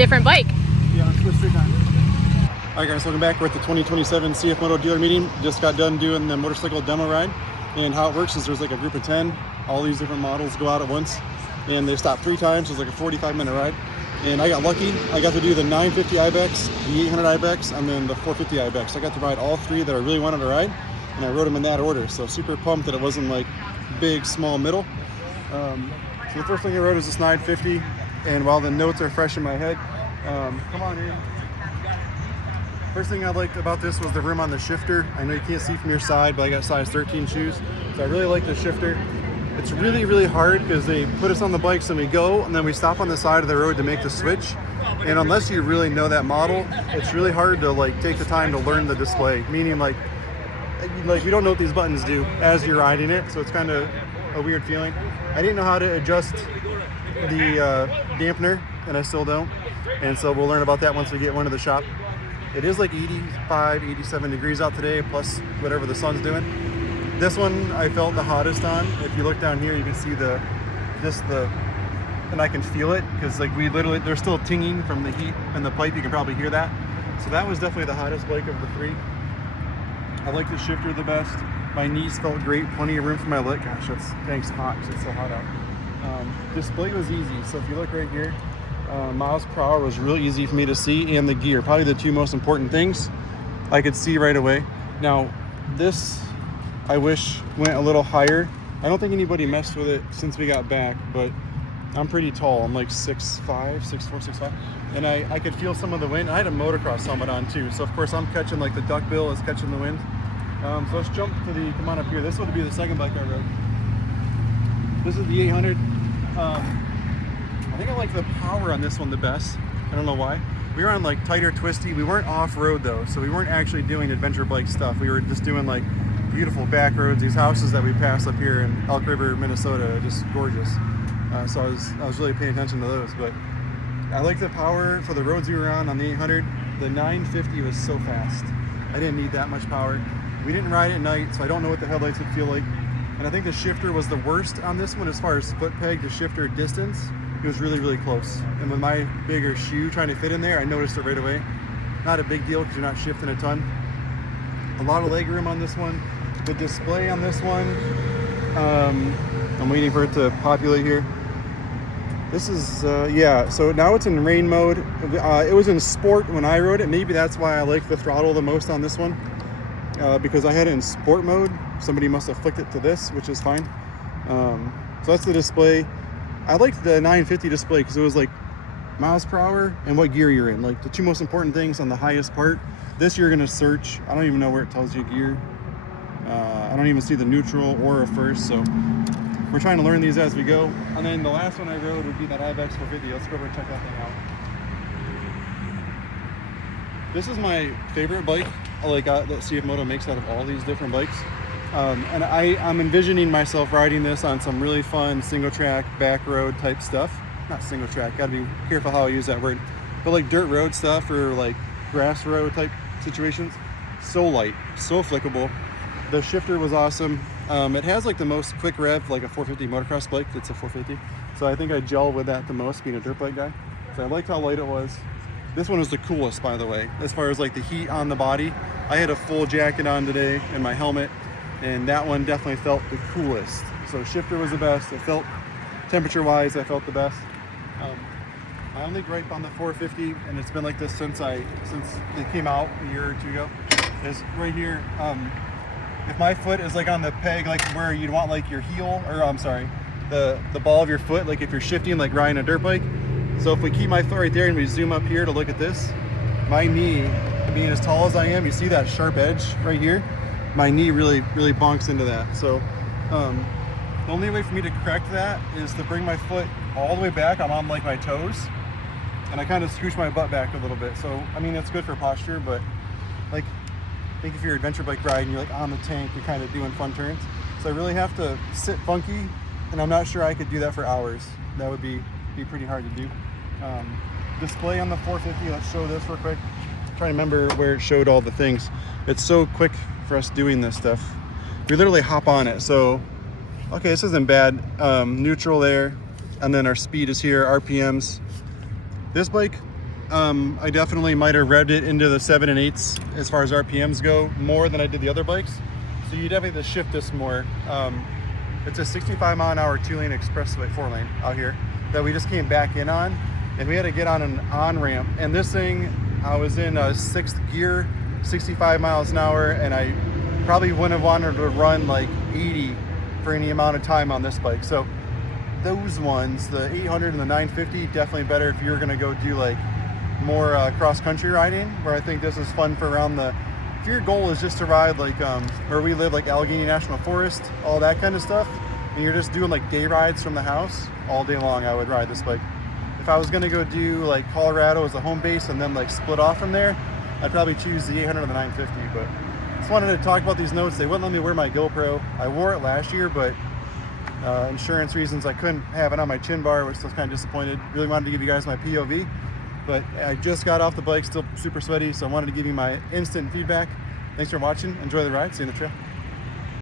different bike. Yeah, let's go straight down. Alright guys, welcome back. We're at the 2027 CFMoto dealer meeting. Just got done doing the motorcycle demo ride. And how it works is there's like a group of 10. All these different models go out at once. And they stop 3 times, so it's like a 45-minute ride. And I got lucky. I got to do the 950 Ibex, the 800 Ibex, and then the 450 Ibex. I got to ride all 3 that I really wanted to ride. And I rode them in that order. So super pumped that it wasn't like big, small, middle. So the first thing I rode was this 950. And while the notes are fresh in my head, come on in. First thing I liked about this was the room on the shifter. I know you can't see from your side, but I got size 13 shoes. So I really like the shifter. It's really, really hard because they put us on the bikes and we go, and then we stop on the side of the road to make the switch. And unless you really know that model, it's really hard to like take the time to learn the display. Meaning like you don't know what these buttons do as you're riding it. So it's kind of a weird feeling. I didn't know how to adjust the dampener, and I still don't. And so we'll learn about that once we get one to the shop. It is like 85, 87 degrees out today, plus whatever the sun's doing. This one I felt the hottest on. If you look down here, you can see and I can feel it because like they're still tinging from the heat and the pipe. You can probably hear that. So that was definitely the hottest bike of the 3. I like the shifter the best. My knees felt great, plenty of room for my leg. Gosh, thanks hot because it's so hot out. Display was easy. So if you look right here, miles per hour was real easy for me to see, and the gear, probably the 2 most important things I could see right away. Now this I wish went a little higher. I don't think anybody messed with it since we got back, but I'm pretty tall. I'm like 6'5", 6'4", 6'5", and I could feel some of the wind. I had a motocross helmet on too, so of course I'm catching like the duck bill is catching the wind. So let's jump to come on up here. This would be the second bike I rode. This is the 800. I think I like the power on this one the best. I don't know why. We were on like tighter, twisty. We weren't off-road though, so we weren't actually doing adventure bike stuff. We were just doing like beautiful back roads. These houses that we passed up here in Elk River, Minnesota, are just gorgeous. So I was really paying attention to those. But I like the power for the roads we were on the 800. The 950 was so fast. I didn't need that much power. We didn't ride at night, so I don't know what the headlights would feel like. And I think the shifter was the worst on this one as far as split peg to shifter distance. It was really, really close. And with my bigger shoe trying to fit in there, I noticed it right away. Not a big deal because you're not shifting a ton. A lot of leg room on this one. The display on this one, I'm waiting for it to populate here. This is, yeah, so now it's in rain mode. It was in sport when I rode it. Maybe that's why I like the throttle the most on this one. Because I had it in sport mode. Somebody must have flicked it to this, which is fine. So that's the display. I liked the 950 display because it was like miles per hour and what gear you're in. Like the 2 most important things on the highest part. This you're gonna search. I don't even know where it tells you gear. I don't even see the neutral or a first. So we're trying to learn these as we go. And then the last one I rode would be that Ibex 450. Let's go over and check that thing out. This is my favorite bike. Like that CFMoto makes out of all these different bikes. And I'm envisioning myself riding this on some really fun single track, back road type stuff. Not single track, gotta be careful how I use that word. But like dirt road stuff or like grass road type situations. So light, so flickable. The shifter was awesome. It has like the most quick rev, like a 450 motocross bike. It's a 450. So I think I gel with that the most, being a dirt bike guy. So I liked how light it was. This one was the coolest, by the way, as far as like the heat on the body. I had a full jacket on today and my helmet, and that one definitely felt the coolest. So shifter was the best. It felt, temperature-wise, I felt the best. My only gripe on the 450, and it's been like this since it came out a year or 2 ago, is right here. If my foot is like on the peg, like where you'd want like your heel, or I'm sorry, the ball of your foot, like if you're shifting, like riding a dirt bike. So if we keep my foot right there and we zoom up here to look at this, my knee, being as tall as I am, you see that sharp edge right here? My knee really, really bonks into that. So the only way for me to correct that is to bring my foot all the way back. I'm on like my toes, and I kind of scooch my butt back a little bit. So, I mean, it's good for posture, but like, I think if you're adventure bike riding, you're like on the tank, you're kind of doing fun turns. So I really have to sit funky, and I'm not sure I could do that for hours. That would be pretty hard to do. Display on the 450, let's show this real quick. I'm trying to remember where it showed all the things. It's so quick for us doing this stuff. We literally hop on it. So, okay, this isn't bad. Neutral there, and then our speed is here, RPMs. This bike, I definitely might have revved it into the 7 and 8s as far as RPMs go, more than I did the other bikes. So you definitely have to shift this more. It's a 65 mile an hour 2-lane expressway, 4-lane out here that we just came back in on, and we had to get on an on-ramp. And this thing, I was in a 6th gear, 65 miles an hour, and I probably wouldn't have wanted to run like 80 for any amount of time on this bike. So those ones, the 800 and the 950, definitely better if you're gonna go do like more cross-country riding, where I think this is fun for around the, if your goal is just to ride like where we live, like Allegheny National Forest, all that kind of stuff, and you're just doing like day rides from the house all day long, I would ride this bike. If I was gonna go do like Colorado as a home base and then like split off from there, I'd probably choose the 800 or the 950. But just wanted to talk about these notes. They wouldn't let me wear my GoPro. I wore it last year, but insurance reasons I couldn't have it on my chin bar, which I was kind of disappointed. Really wanted to give you guys my POV, but I just got off the bike, still super sweaty, so I wanted to give you my instant feedback. Thanks for watching. Enjoy the ride. See you in the trail.